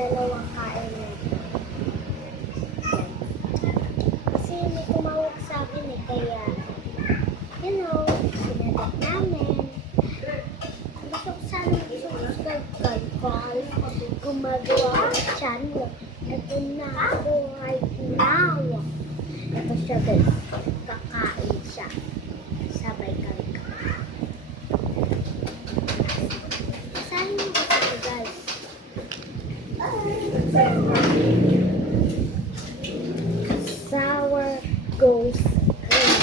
dalawang kain na. Kasi may tumawag sa akin eh, kaya, sinagot namin. Gusto ko sana subscribe guys, gumagawa ko ng channel. Ito na ako right now. Ito siya guys, kakain siya. Sabay kami kakain. Saan yung gusto guys? Sour ghost cream.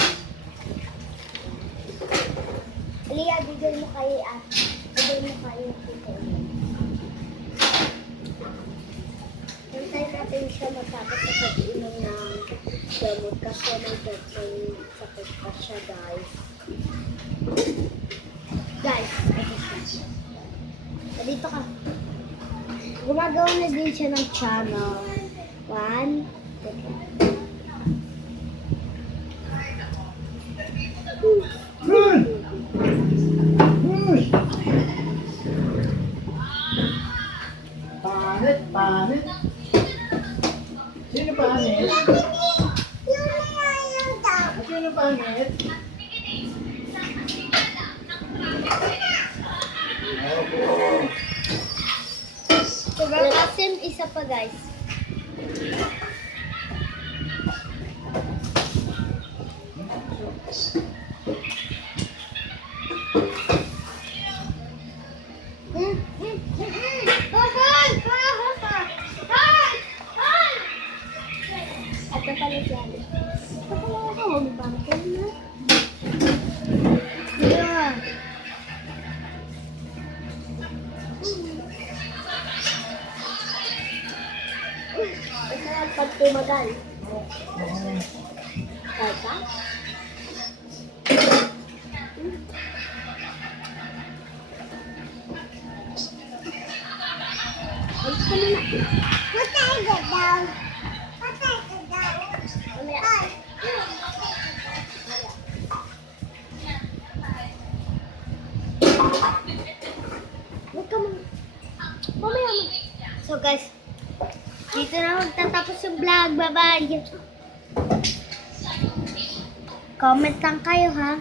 Liya, bigay mo kay ate. Bigay mo kay ate. Hintayin natin siya matapos sa pag-inom ng gamot kasi may sakit pa siya guys. Guys, ito siya. Dito ka. Gumagawa na din siya ng channel. 1, 2, 3. Panit. Sino panit? Sino panit? Asim isa pa guys. At napalit yan. Huwag bangkin na. Yeah. Masarap pag tumagal. Kaya ka? Alis ka muna. Patay ka daw. Mamaya. Huwag ka muna. Mamaya. So guys, dito na magtatapos yung vlog. Bye-bye. Comment lang kayo ha.